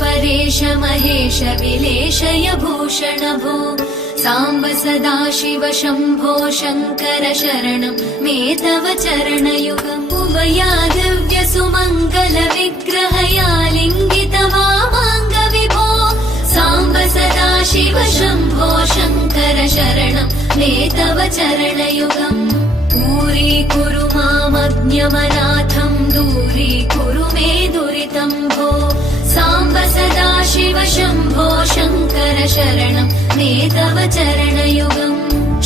परेश महेश विलेशय भूषण भो साम्ब सदाशिव शम्भो शङ्कर शरणं मे तव चरणयुगम् उभयादिव्य सुमङ्गल विग्रहया लिङ्गित वामाङ्ग विभो साम्ब सदाशिव शम्भो शङ्कर शरणं मे तव चरणयुगम् दूरीकुरु मामज्ञमनाथं दूरीकुरु मे दुरितं भो साम्ब सदाशिव शम्भो शङ्कर शरणं मे तव चरणयुगम्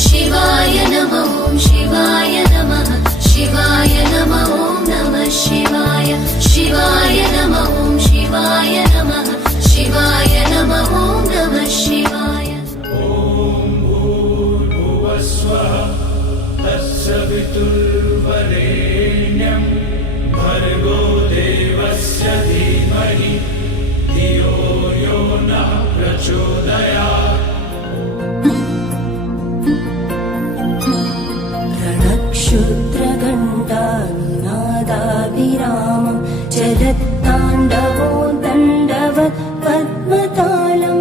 शिवाय नमः शिवाय नमः शिवाय नमः नमः शिवाय शिवाय नमः शिवाय नमः शिवाय नमः नमः शिवाय ॐ भूर्भुवस्वः तत्सवितुर्वरेण्यं भर्गो देवस्य धीमहि धियो यो नः प्रचोदयात् रणक्षुद्रघण्टानिनादाभिरामं चलत्ताण्डवो दण्डवत् पद्मतालं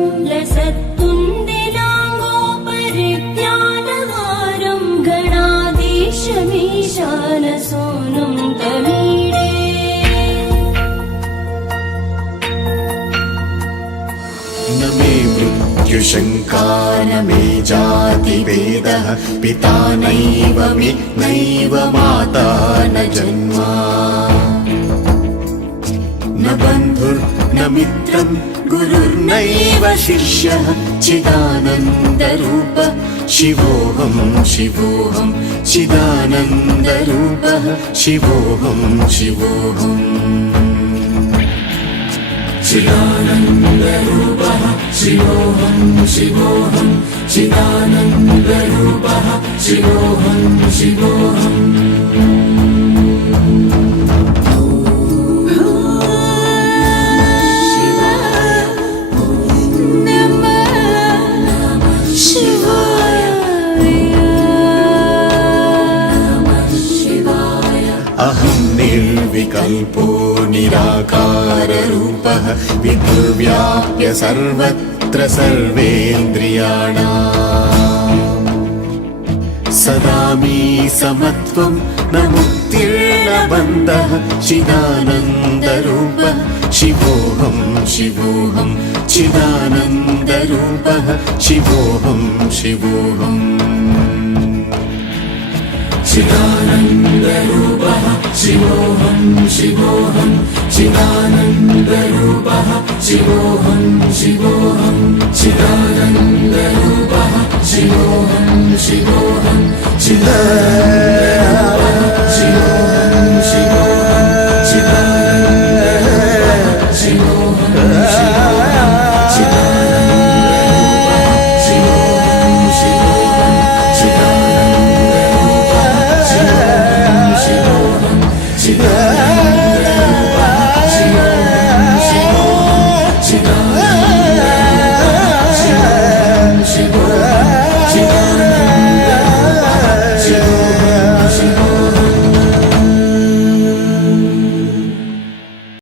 लसत्तुन्दिलाङ्गोपरिज्ञानहारं गणाधीशमीशानसोनुं तमीडे न मे मृत्युशङ्का न मे जातिभेदः पिता नैव मे नैव माता न जन्मा न बन्धुर्न मित्रं गुरुर्नैव शिष्यः चिदानन्दरूपः शिवोऽहं शिवोऽहं चिदानन्दरूपः शिवोऽहं शिवोऽहम् चिदानन्दरूपः शिवोऽहं शिवोऽहं चिदानन्दरूपः शिवोऽहं शिवोऽहम् अहं निर्विकल्पो निराकाररूपः विधुर्व्याप्य सर्वत्र सर्वेन्द्रियाणाम् सदा मे समत्वं न मुक्तिर्न बन्धः चिदानन्दरूपः शिवोऽहं शिवोऽहं चिदानन्दरूपः शिवोऽहं शिवोऽहम् चिदानन्दरूपः शिवोऽहं शिवोऽहं चिदानन्दरूपः शिवोऽहं शिवोऽहं चिदानन्दरूपः शिवोऽहं शिवोऽहं